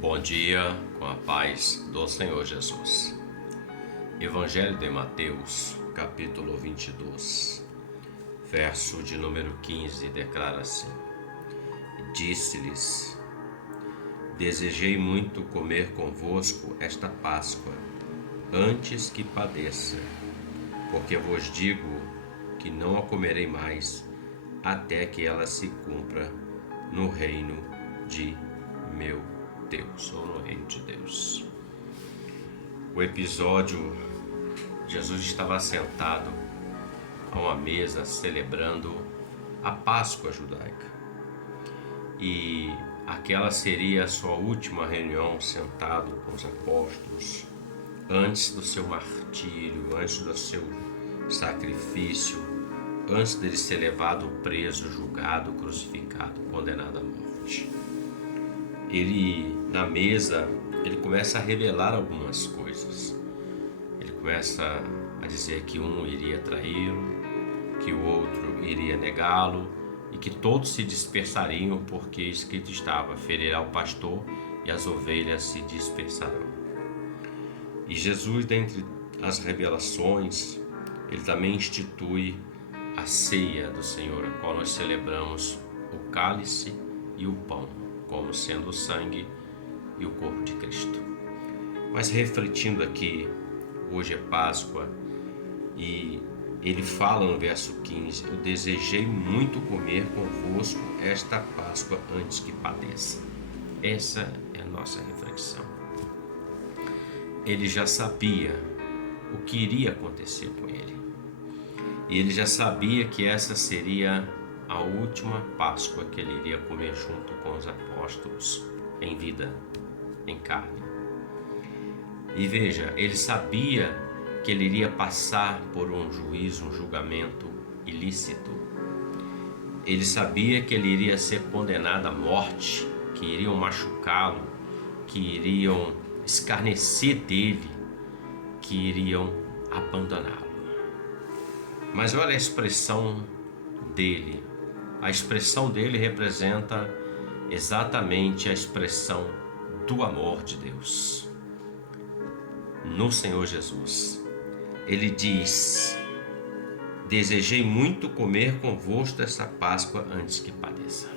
Bom dia, com a paz do Senhor Jesus. Evangelho de Mateus, capítulo 22, verso de número 15, declara assim: Disse-lhes: Desejei muito comer convosco esta Páscoa, antes que padeça, porque vos digo que não a comerei mais, até que ela se cumpra no reino de meu Deus, ou no reino de Deus. O episódio, Jesus estava sentado a uma mesa celebrando a Páscoa judaica. E aquela seria a sua última reunião sentado com os apóstolos, antes do seu martírio, antes do seu sacrifício, antes dele ser levado preso, julgado, crucificado, condenado à morte. Ele, na mesa, ele começa a revelar algumas coisas. Ele começa a dizer que um iria traí-lo, que o outro iria negá-lo e que todos se dispersariam, porque escrito estava: ferirá o pastor e as ovelhas se dispersarão. E Jesus, dentre as revelações, ele também institui a ceia do Senhor, a qual nós celebramos o cálice e o pão, como sendo o sangue e o corpo de Cristo. Mas refletindo aqui, hoje é Páscoa, e ele fala no verso 15: Eu desejei muito comer convosco esta Páscoa antes que padeça. Essa é a nossa reflexão. Ele já sabia o que iria acontecer com ele. E ele já sabia que essa seria a última Páscoa que ele iria comer junto com os apóstolos, em vida, em carne. E veja, ele sabia que ele iria passar por um juízo, um julgamento ilícito. Ele sabia que ele iria ser condenado à morte, que iriam machucá-lo, que iriam escarnecer dele, que iriam abandoná-lo. Mas olha a expressão dele. A expressão dele representa exatamente a expressão do amor de Deus no Senhor Jesus. Ele diz: Desejei muito comer convosco essa Páscoa antes que padeça.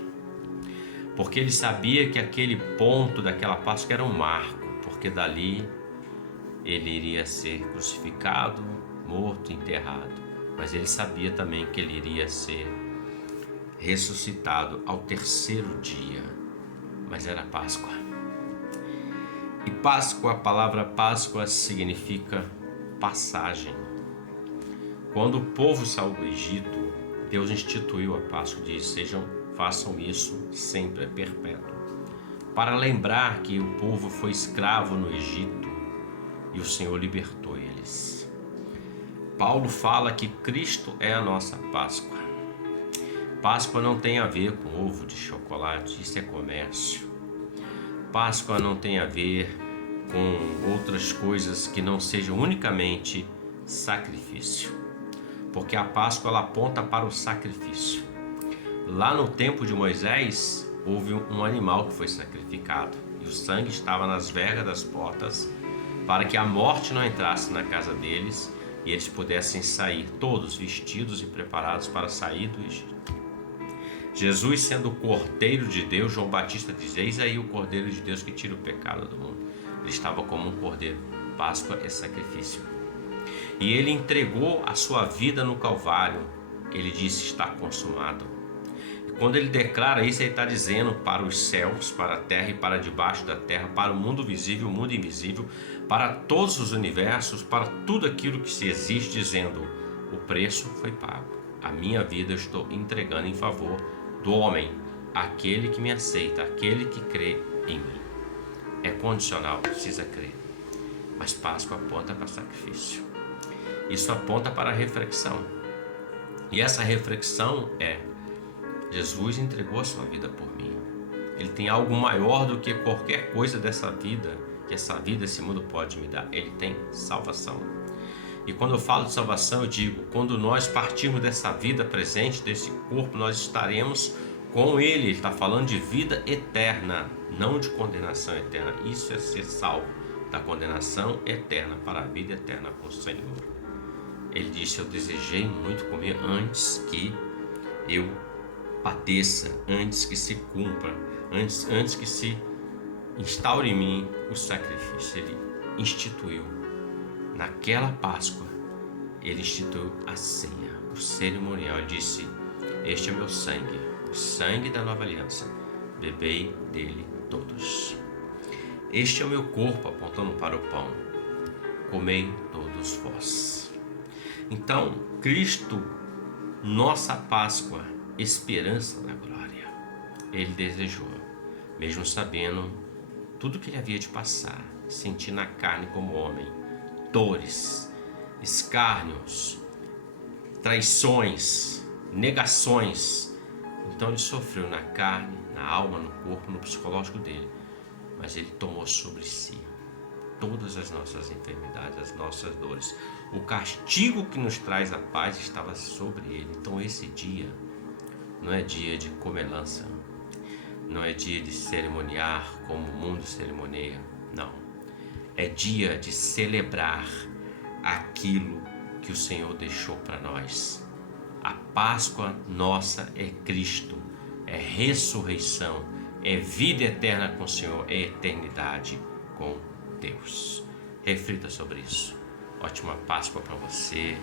Porque ele sabia que aquele ponto daquela Páscoa era um marco, porque dali ele iria ser crucificado, morto, enterrado. Mas ele sabia também que ele iria ser ressuscitado ao terceiro dia. Mas era Páscoa. E Páscoa, a palavra Páscoa significa passagem. Quando o povo saiu do Egito, Deus instituiu a Páscoa e disse: façam isso sempre, é perpétuo, para lembrar que o povo foi escravo no Egito e o Senhor libertou eles. Paulo fala que Cristo é a nossa Páscoa. Páscoa não tem a ver com ovo de chocolate, isso é comércio. Páscoa não tem a ver com outras coisas que não sejam unicamente sacrifício, porque a Páscoa ela aponta para o sacrifício. Lá no tempo de Moisés houve um animal que foi sacrificado e o sangue estava nas vergas das portas para que a morte não entrasse na casa deles e eles pudessem sair todos vestidos e preparados para sair do Egito. Jesus, sendo o Cordeiro de Deus, João Batista diz: eis aí o Cordeiro de Deus que tira o pecado do mundo. Ele estava como um cordeiro. Páscoa é sacrifício. E ele entregou a sua vida no Calvário. Ele disse: está consumado. E quando ele declara isso, ele está dizendo para os céus, para a terra e para debaixo da terra, para o mundo visível, o mundo invisível, para todos os universos, para tudo aquilo que se existe, dizendo: o preço foi pago. A minha vida eu estou entregando em favor do homem, aquele que me aceita, aquele que crê em mim. É condicional, precisa crer. Mas Páscoa aponta para sacrifício. Isso aponta para a reflexão. E essa reflexão é: Jesus entregou a sua vida por mim. Ele tem algo maior do que qualquer coisa dessa vida, que essa vida, esse mundo pode me dar. Ele tem salvação. E quando eu falo de salvação, eu digo: quando nós partirmos dessa vida presente, desse corpo, nós estaremos Com ele está falando de vida eterna, não de condenação eterna. Isso é ser salvo da condenação eterna para a vida eterna com o Senhor. Ele disse: eu desejei muito comer antes que eu padeça, antes que se cumpra, antes que se instaure em mim o sacrifício. Ele instituiu, naquela Páscoa, ele instituiu a ceia, o cerimonial. Ele disse: este é meu sangue, o sangue da nova aliança, bebei dele todos. Este é o meu corpo, apontando para o pão, comei todos vós. Então, Cristo, nossa Páscoa, esperança da glória, ele desejou, mesmo sabendo tudo que ele havia de passar, sentir na carne como homem, dores, escárnios, traições, negações. Então ele sofreu na carne, na alma, no corpo, no psicológico dele, mas ele tomou sobre si todas as nossas enfermidades, as nossas dores. O castigo que nos traz a paz estava sobre ele. Então esse dia não é dia de comelança, não é dia de cerimoniar como o mundo cerimoniia, não. É dia de celebrar aquilo que o Senhor deixou para nós. A Páscoa nossa é Cristo, é ressurreição, é vida eterna com o Senhor, é eternidade com Deus. Reflita sobre isso. Ótima Páscoa para você.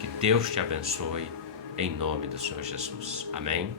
Que Deus te abençoe, em nome do Senhor Jesus. Amém?